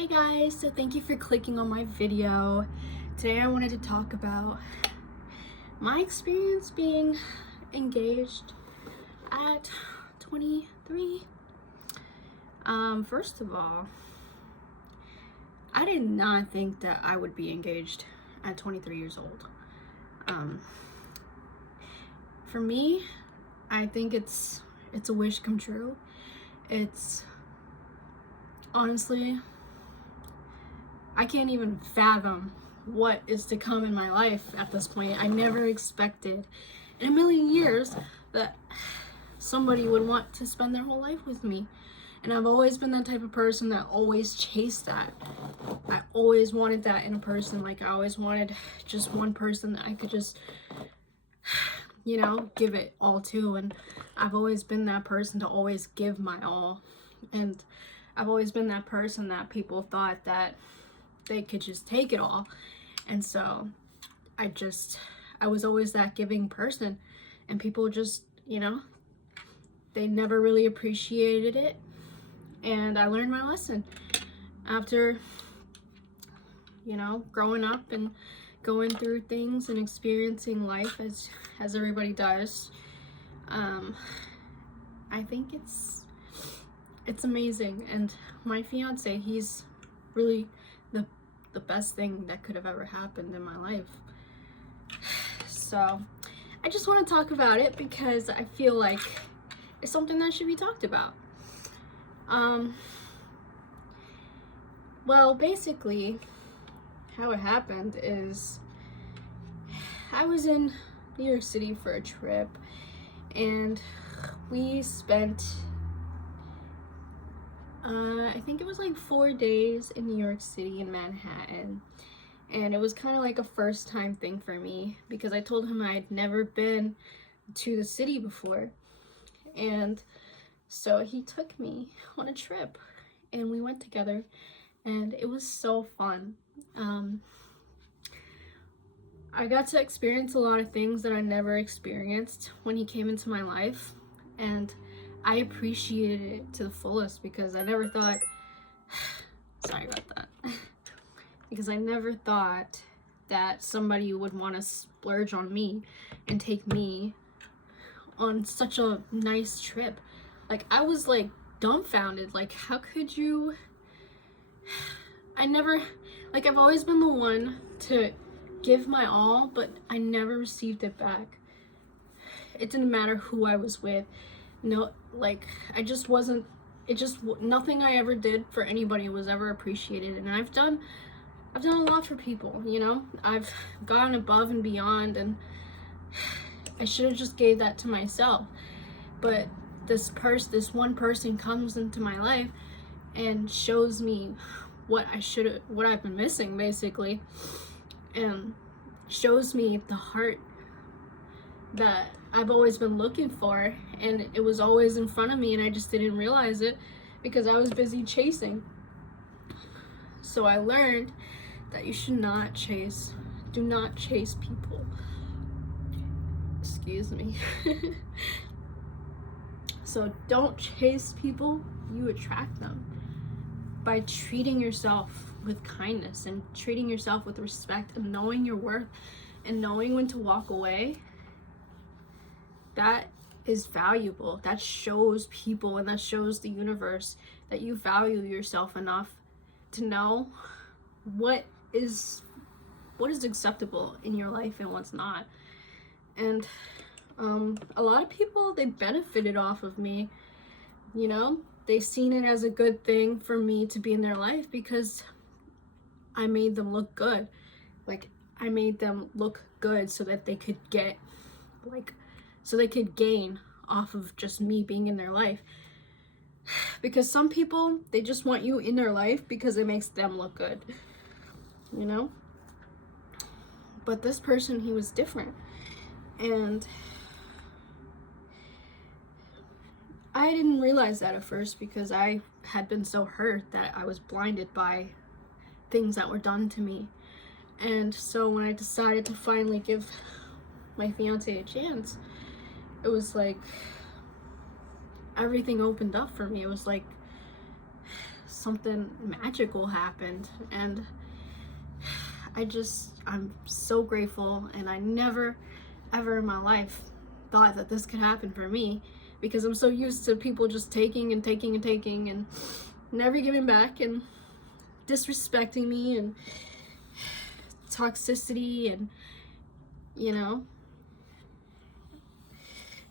Hey guys, so thank you for clicking on my video. Today I wanted to talk about my experience being engaged at 23. First of all, I did not think that I would be engaged at 23 years old. For me, I think it's a wish come true. It's honestly, I can't even fathom what is to come in my life at this point. I never expected in a million years that somebody would want to spend their whole life with me. And I've always been that type of person that always chased that. I always wanted that in a person. Like, I always wanted just one person that I could just, give it all to. And I've always been that person to always give my all. And I've always been that person that people thought that they could just take it all. And so I was always that giving person, and people just, they never really appreciated it. And I learned my lesson after, growing up and going through things and experiencing life as everybody does. I think it's amazing. And my fiance, he's really the best thing that could have ever happened in my life. So I just want to talk about it because I feel like it's something that should be talked about. Well, basically how it happened is I was in New York City for a trip, and we spent I think it was like 4 days in New York City in Manhattan. And it was kind of like a first time thing for me because I told him I'd never been to the city before. And so he took me on a trip and we went together, and it was so fun. I got to experience a lot of things that I never experienced when he came into my life, and I appreciated it to the fullest because I never thought, sorry about that, because I never thought that somebody would want to splurge on me and take me on such a nice trip. Like, I was like dumbfounded, like, how could you? I've always been the one to give my all, but I never received it back. It didn't matter who I was with. No, like, nothing I ever did for anybody was ever appreciated. And I've done a lot for people, I've gone above and beyond, and I should have just gave that to myself. But this one person comes into my life and shows me what I've been missing, basically, and shows me the heart that I've always been looking for, and it was always in front of me, and I just didn't realize it because I was busy chasing. So I learned that you should not chase. Do not chase people. Excuse me. So don't chase people, you attract them by treating yourself with kindness and treating yourself with respect and knowing your worth and knowing when to walk away. That is valuable. That shows people and that shows the universe that you value yourself enough to know what is acceptable in your life and what's not. And a lot of people, they benefited off of me. They've seen it as a good thing for me to be in their life because I made them look good. Like, I made them look good so that they could gain off of just me being in their life. Because some people, they just want you in their life because it makes them look good, But this person, he was different. And I didn't realize that at first because I had been so hurt that I was blinded by things that were done to me. And so when I decided to finally give my fiance a chance, it was like everything opened up for me. It was like something magical happened. And I'm so grateful, and I never ever in my life thought that this could happen for me, because I'm so used to people just taking and taking and taking and never giving back and disrespecting me and toxicity, and you know,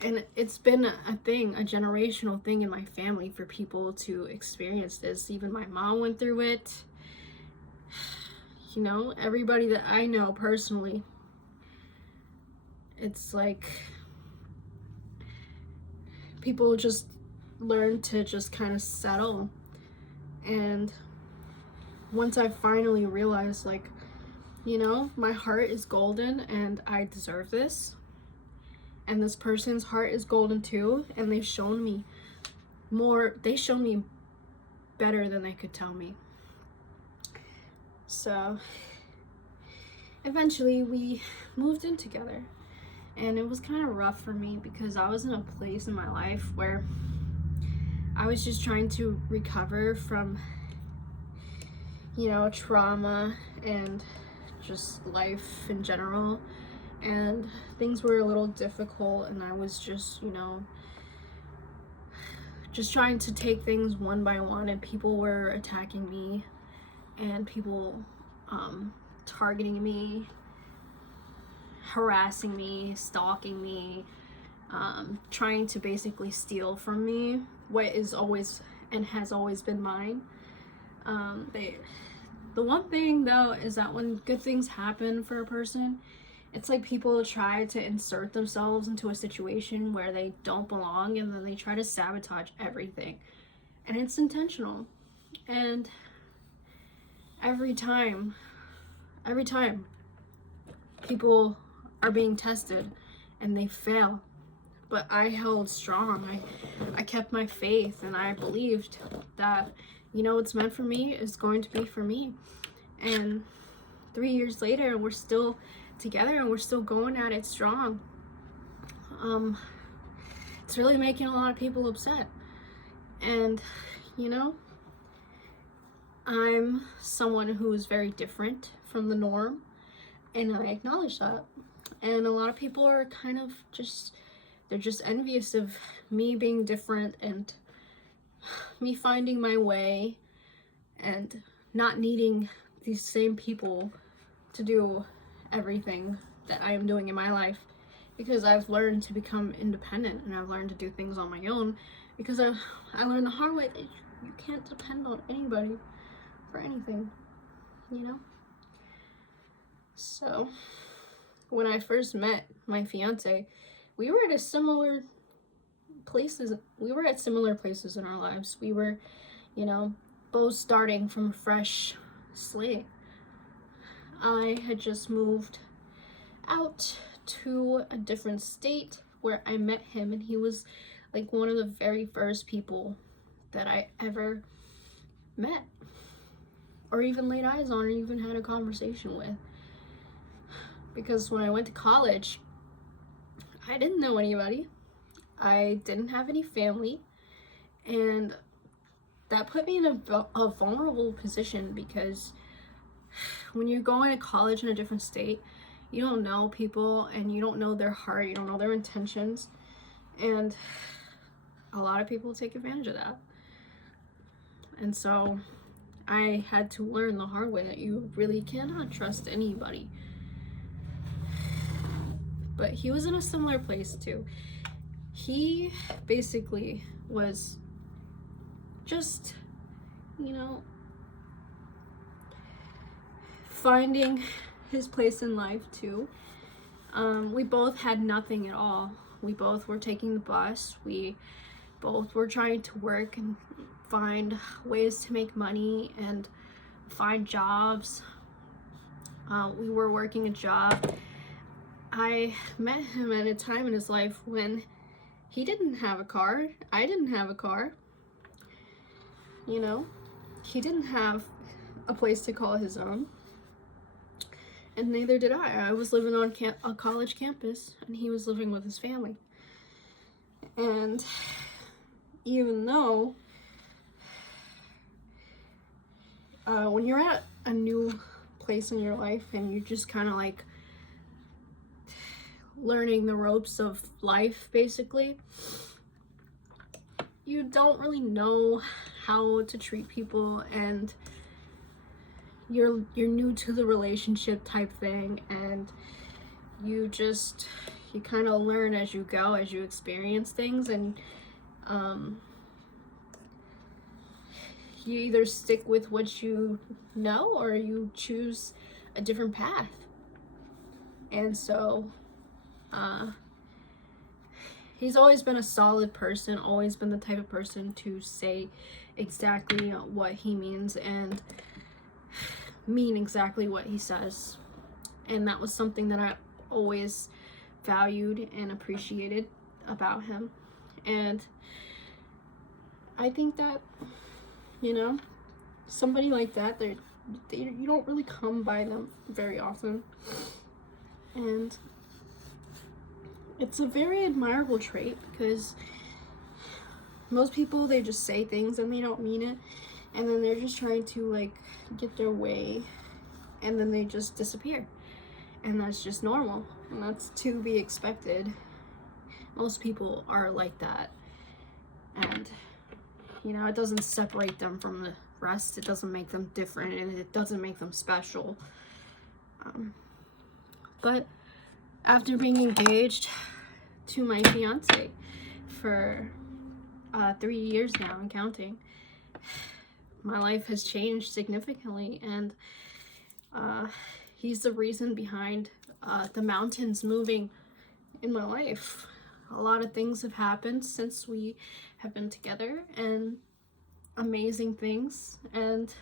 and it's been a thing, a generational thing in my family for people to experience this. Even my mom went through it. You know, everybody that I know personally, it's like people just learn to just kind of settle. And once I finally realized, like, you know, my heart is golden and I deserve this, and this person's heart is golden too, and they've shown me better than they could tell me. So eventually we moved in together, and it was kind of rough for me because I was in a place in my life where I was just trying to recover from, you know, trauma and just life in general, and things were a little difficult, and I was just, you know, just trying to take things one by one, and people were attacking me, and people targeting me, harassing me, stalking me, trying to basically steal from me what is always and has always been mine. The one thing though is that when good things happen for a person, it's like people try to insert themselves into a situation where they don't belong, and then they try to sabotage everything, and it's intentional. And every time people are being tested and they fail, but I held strong. I kept my faith, and I believed that, you know, what's meant for me is going to be for me. And 3 years later, we're still together, and we're still going at it strong. It's really making a lot of people upset. And, you know, I'm someone who is very different from the norm, and I acknowledge that. And a lot of people are kind of they're just envious of me being different and me finding my way and not needing these same people to do everything that I am doing in my life, because I've learned to become independent, and I've learned to do things on my own, because I learned the hard way that you can't depend on anybody for anything, you know? So when I first met my fiance, we were at similar places in our lives. We were, you know, both starting from a fresh slate. I had just moved out to a different state where I met him, and he was like one of the very first people that I ever met, or even laid eyes on, or even had a conversation with. Because when I went to college, I didn't know anybody. I didn't have any family, and that put me in a vulnerable position, because when you're going to college in a different state, you don't know people, and you don't know their heart, you don't know their intentions, and a lot of people take advantage of that. And so I had to learn the hard way that you really cannot trust anybody. But he was in a similar place too. He basically was just, you know, finding his place in life too. We both had nothing at all. We both were taking the bus. We both were trying to work and find ways to make money and find jobs. We were working a job. I met him at a time in his life when he didn't have a car. I didn't have a car. You know, he didn't have a place to call his own. And neither did I. I was living on a college campus, and he was living with his family. And even though when you're at a new place in your life and you're just kind of like learning the ropes of life, basically, you don't really know how to treat people, and you're new to the relationship type thing, and you kind of learn as you go, as you experience things, and you either stick with what you know or you choose a different path. And so he's always been a solid person, always been the type of person to say exactly what he means and mean exactly what he says. And that was something that I always valued and appreciated about him. And I think that, you know, somebody like that, you don't really come by them very often. And it's a very admirable trait, because most people, they just say things and they don't mean it, and then they're just trying to like get their way, and then they just disappear. And that's just normal, and that's to be expected. Most people are like that, and you know, it doesn't separate them from the rest. It doesn't make them different, and it doesn't make them special. But after being engaged to my fiance for 3 years now and counting, my life has changed significantly, and he's the reason behind the mountains moving in my life. A lot of things have happened since we have been together, and amazing things. And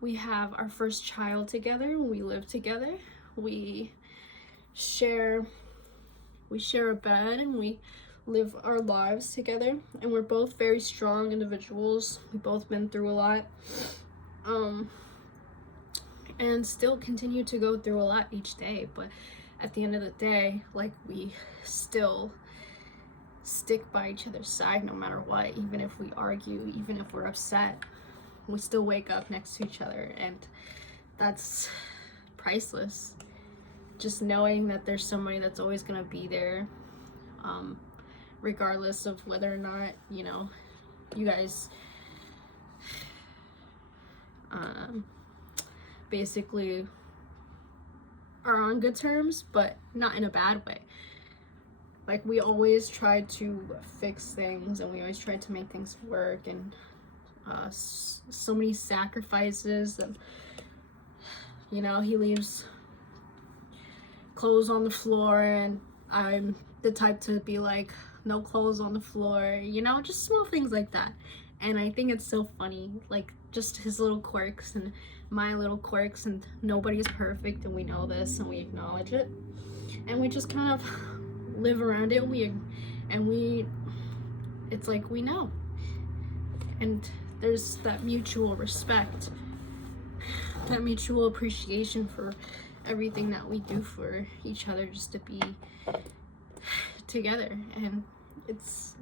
we have our first child together. We live together. We share a bed, and we live our lives together. And we're both very strong individuals. We've both been through a lot. And still continue to go through a lot each day, but at the end of the day, like, we still stick by each other's side no matter what. Even if we argue, even if we're upset, we still wake up next to each other, and that's priceless. Just knowing that there's somebody that's always gonna be there, regardless of whether or not, you know, you guys basically are on good terms, but not in a bad way. Like, we always try to fix things, and we always try to make things work, and so many sacrifices. And you know, he leaves clothes on the floor, and I'm the type to be like, no clothes on the floor, you know, just small things like that. And I think it's so funny, like, just his little quirks and my little quirks, and nobody's perfect, and we know this, and we acknowledge it, and we just kind of live around it. It's like we know, and there's that mutual respect, that mutual appreciation for everything that we do for each other, just to be together. And it's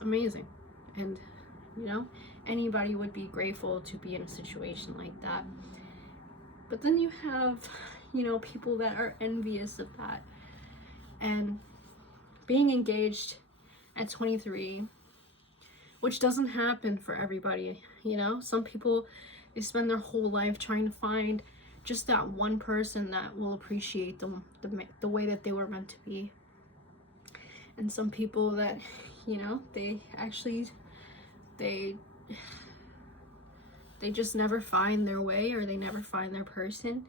amazing. And you know, anybody would be grateful to be in a situation like that. But then you have, you know, people that are envious of that. And being engaged at 23, which doesn't happen for everybody, you know. Some people, they spend their whole life trying to find just that one person that will appreciate them the way that they were meant to be. And some people that, you know, they just never find their way, or they never find their person.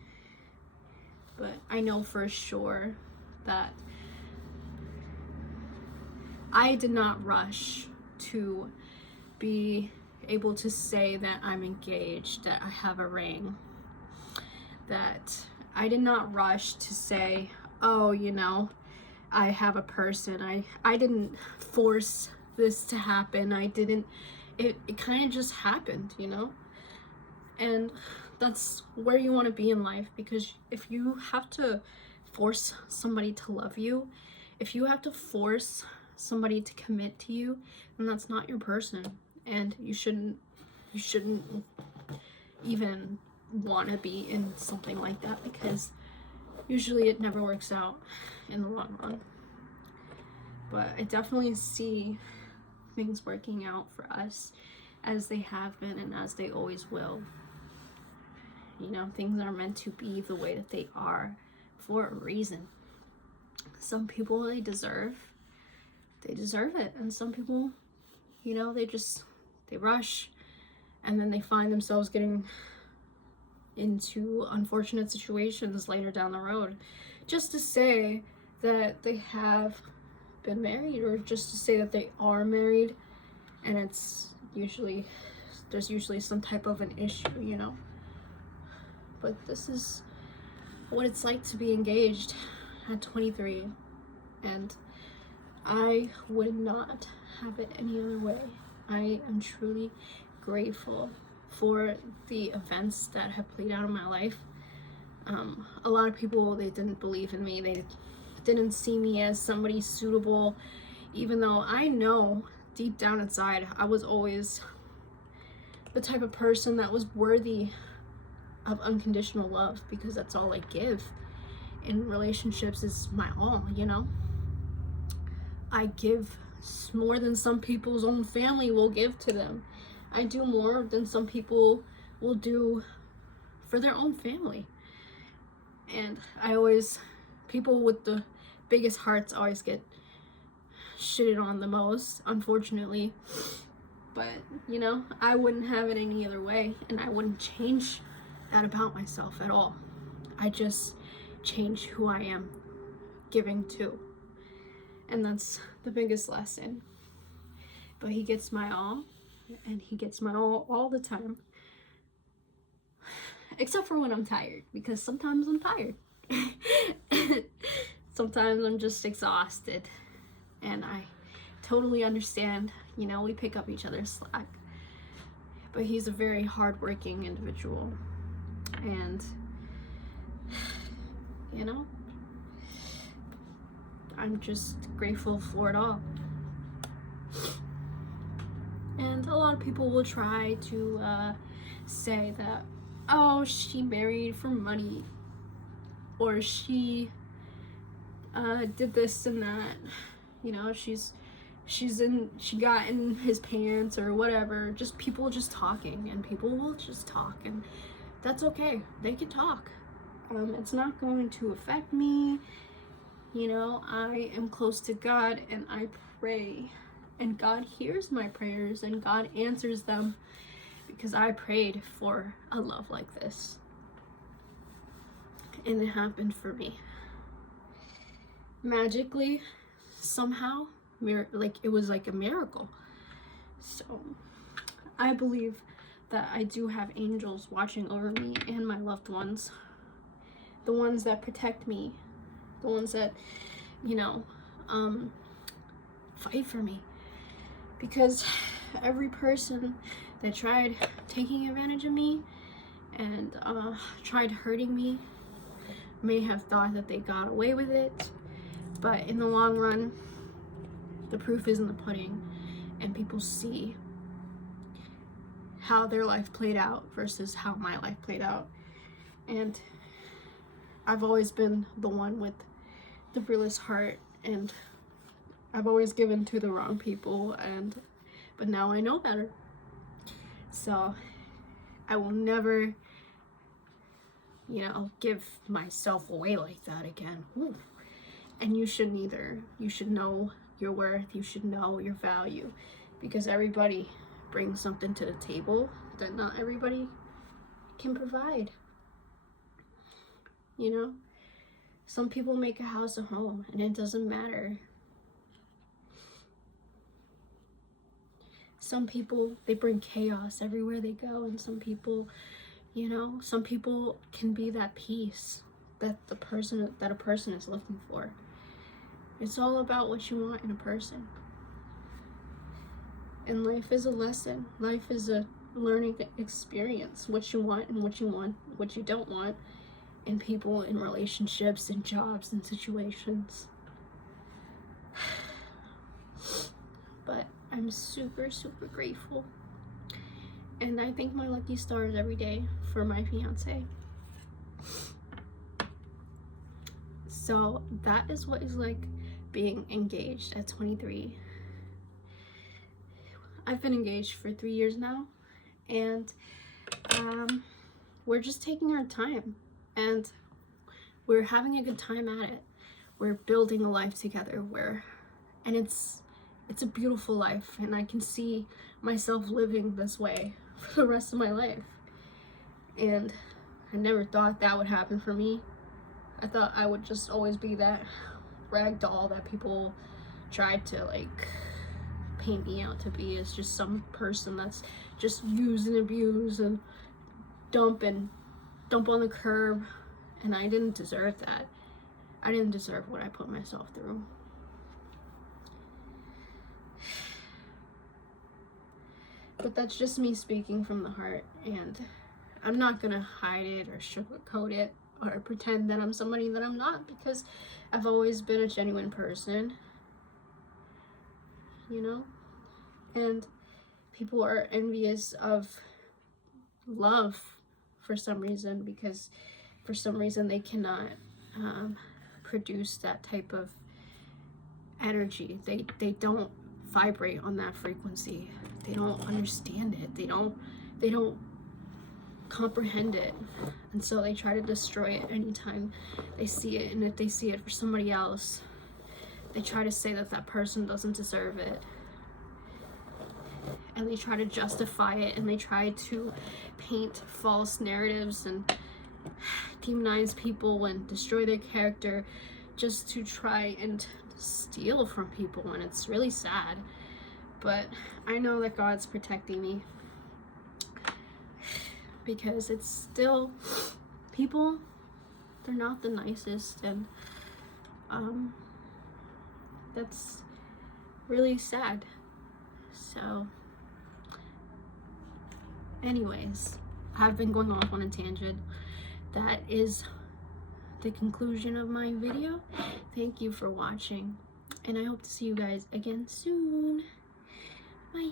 But I know for sure that I did not rush to be able to say that I'm engaged, that I have a ring. That I did not rush to say, oh, you know, I have a person. I didn't force this to happen. It kind of just happened, you know? And that's where you want to be in life, because if you have to force somebody to love you, if you have to force somebody to commit to you, then that's not your person, and you shouldn't you shouldn't even want to be in something like that, because usually it never works out in the long run. But I definitely see things working out for us as they have been and as they always will. You know, things are meant to be the way that they are for a reason. Some people, they deserve it, and some people, you know, they rush, and then they find themselves getting into unfortunate situations later down the road, just to say that they have been married, or just to say that they are married, and there's usually some type of an issue, you know. But this is what it's like to be engaged at 23, and I would not have it any other way. I am truly grateful for the events that have played out in my life. A lot of people, they didn't believe in me. They didn't see me as somebody suitable, even though I know deep down inside I was always the type of person that was worthy of unconditional love, because that's all I give in relationships, is my all, you know. I give more than some people's own family will give to them. I do more than some people will do for their own family. And people with the biggest hearts always get shitted on the most, unfortunately. But, you know, I wouldn't have it any other way, and I wouldn't change that about myself at all. I just change who I am giving to. And that's the biggest lesson. But he gets my all, and he gets my all the time. Except for when I'm tired, because sometimes I'm tired. Sometimes I'm just exhausted, and I totally understand. You know, we pick up each other's slack. But he's a very hardworking individual, and you know, I'm just grateful for it all. And a lot of people will try to say that, oh, she married for money, or she did this and that, you know, she got in his pants or whatever. Just people just talking, and people will just talk, and that's okay. They can talk. It's not going to affect me. You know, I am close to God, and I pray, and God hears my prayers, and God answers them, because I prayed for a love like this, and it happened for me magically, somehow. Like, it was like a miracle. So I believe that I do have angels watching over me and my loved ones, the ones that protect me, the ones that, you know, fight for me. Because every person that tried taking advantage of me and tried hurting me may have thought that they got away with it, but in the long run, the proof is in the pudding, and people see how their life played out versus how my life played out. And I've always been the one with the realest heart, and I've always given to the wrong people, but now I know better. So I will never, you know, give myself away like that again. Ooh. And you shouldn't either. You should know your worth. You should know your value, because everybody brings something to the table that not everybody can provide. You know, some people make a house a home, and it doesn't matter. Some people, they bring chaos everywhere they go, and some people, you know, some people can be that peace that a person is looking for. It's all about what you want in a person. And life is a lesson. Life is a learning experience. What you want and what you don't want in people, in relationships, in jobs, in situations. But I'm super, super grateful. And I thank my lucky stars every day for my fiance. So that is what it's like being engaged at 23. I've been engaged for 3 years now, and we're just taking our time, and we're having a good time at it. We're building a life together, and it's a beautiful life, and I can see myself living this way for the rest of my life. And I never thought that would happen for me. I thought I would just always be that rag doll that people tried to like paint me out to be, as just some person that's just used and abused and dump on the curb. And I didn't deserve that. I didn't deserve what I put myself through. But that's just me speaking from the heart, and I'm not gonna hide it or sugarcoat it or pretend that I'm somebody that I'm not, because I've always been a genuine person, you know? And people are envious of love for some reason, because for some reason they cannot produce that type of energy. They don't vibrate on that frequency. They don't understand it. They don't comprehend it, and so they try to destroy it anytime they see it. And if they see it for somebody else, they try to say that that person doesn't deserve it, and they try to justify it, and they try to paint false narratives and demonize people and destroy their character just to try and steal from people. And it's really sad, but I know that God's protecting me, because it's still people, they're not the nicest, and that's really sad. So anyways, I've been going off on a tangent. That is the conclusion of my video. Thank you for watching, and I hope to see you guys again soon. Bye.